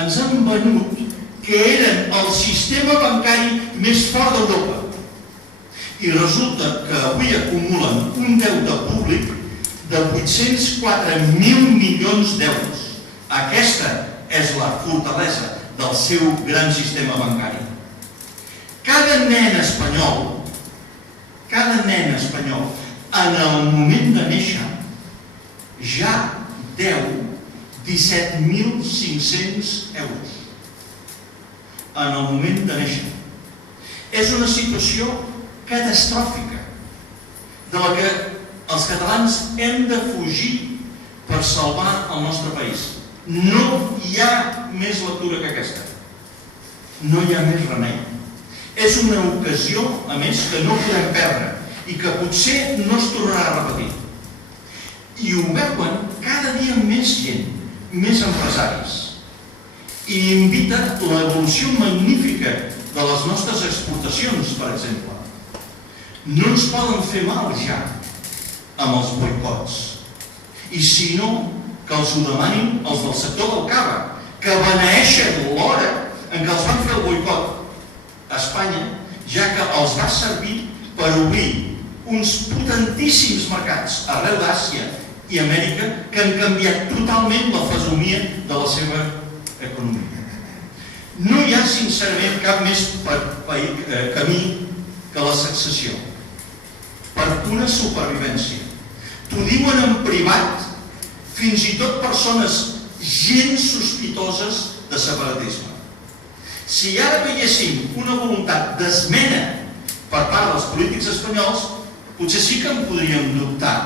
ens han venut que eren el sistema bancari més fort d'Europa. I resulta que avui acumulen un deute públic de 804.000 milions d'euros. Aquesta és la fortalesa del seu gran sistema bancari. Cada nen espanyol, en el moment de néixer, ja deu 17.500 euros. En el moment de néixer. És una situació catastròfica de la que els catalans hem de fugir per salvar el nostre país. No hi ha més lectura que aquesta. No hi ha més remei. És una ocasió, a més, que no podem perdre i que potser no es tornarà a repetir. I ho veuen cada dia més gent, més empresaris. I invita l'evolució magnífica de les nostres exportacions, per exemple. No ens poden fer mal ja amb els boicots. I si no, que els ho demanin els del sector del cava, que beneeixen l'hora en què els van fer el boicot a Espanya, ja que els va servir per obrir uns potentíssims mercats arreu d'Àsia i Amèrica que han canviat totalment la fesomia de la seva economia. No hi ha, sincerament, cap més camí que la secessió, per pura supervivència. T'ho diuen en privat, fins i tot persones gens sospitoses de separatisme. Si ara veiéssim una voluntat d'esmena per part dels polítics espanyols, potser sí que en podríem dubtar.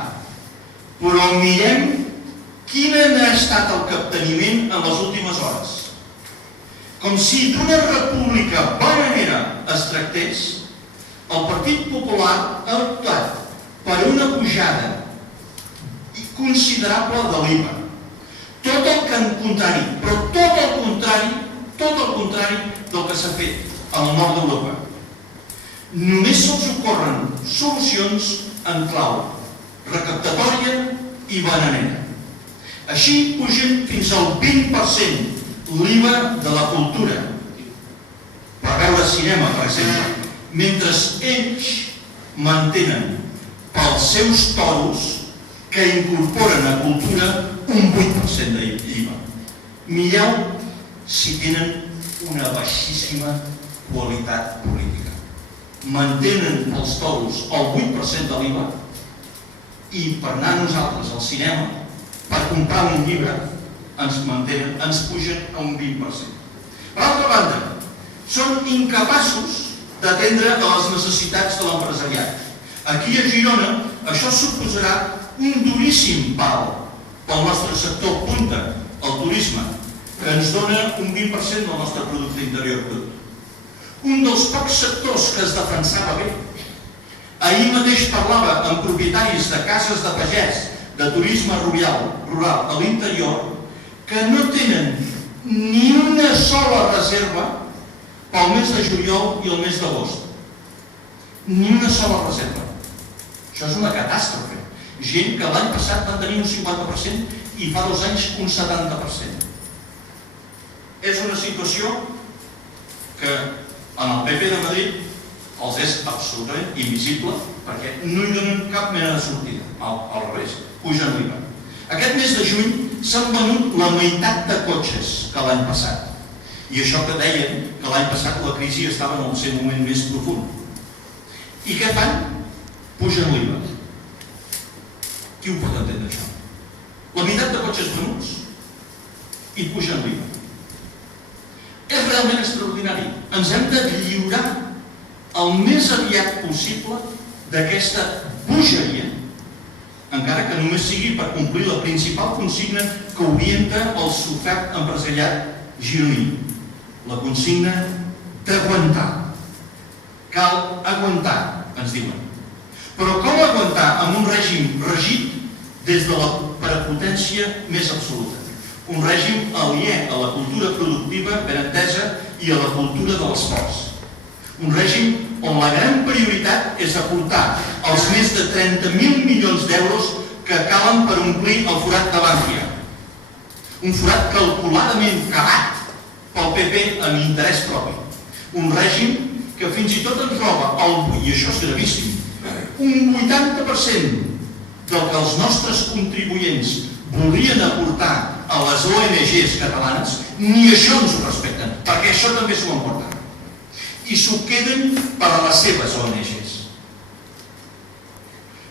Però mirem quin ha estat el capteniment en les últimes hores. Com si d'una república bananera es tractés, el Partit Popular ha optat per una pujada considerable de l'IVA. Tot el contrari, però tot el contrari del que s'ha fet al nord d'Europa. Només se'ls ocorren solucions en clau recaptatòria i bananera. Així pugen fins al 20% l'IVA de la cultura, per veure cinema, per exemple, mentre ells mantenen pels seus toros que incorporen a cultura un 8% d'IVA. Mireu si tenen una baixíssima qualitat política. Mantenen els toros el 8% de l'IVA i per anar nosaltres al cinema, per comprar un llibre, ens pugen a un 20%. Per altra banda, són incapaços d'atendre a les necessitats de l'empresariat. Aquí a Girona això suposarà un duríssim pal pel nostre sector punta, el turisme, que ens dona un 20% del nostre producte interior brut. Un dels pocs sectors que es defensava bé. Ahir mateix parlava amb propietaris de cases de pagès, de turisme rural a l'interior, que no tenen ni una sola reserva pel mes de juliol i el mes d'agost. Ni una sola reserva. Això és una catàstrofe. Gent que l'any passat van tenir un 50% i fa 2 anys un 70%. És una situació que en el PP de Madrid els és absolutament invisible perquè no hi donen cap mena de sortida. Al revés, pugen l'IVA. Aquest mes de juny s'han venut la meitat de cotxes que l'any passat. I això que deien que l'any passat la crisi estava en el seu moment més profund. I què fan? Pugen l'IVA. Qui ho pot entendre, això? La meitat de cotxes venuts i pugen l'IVA. És realment extraordinari. Ens hem de lliurar el més aviat possible d'aquesta bogeria, encara que només sigui per complir la principal consigna que orienta el sofert empresariat gironí. La consigna d'aguantar. Cal aguantar, ens diuen. Però com aguantar amb un règim regit des de la prepotència més absoluta? Un règim aliè a la cultura productiva ben entesa i a la cultura de l'esforç. Un règim on la gran prioritat és aportar els més de 30.000 milions d'euros que calen per omplir el forat de Bankia. Un forat calculadament cavat pel PP amb interès propi. Un règim que fins i tot ens roba, i això és gravíssim, un 80% del que els nostres contribuents volien aportar a les ONGs catalanes, ni això ens ho respecten, perquè això també s'ho emporten. I s'ho queden per a les seves ONGs.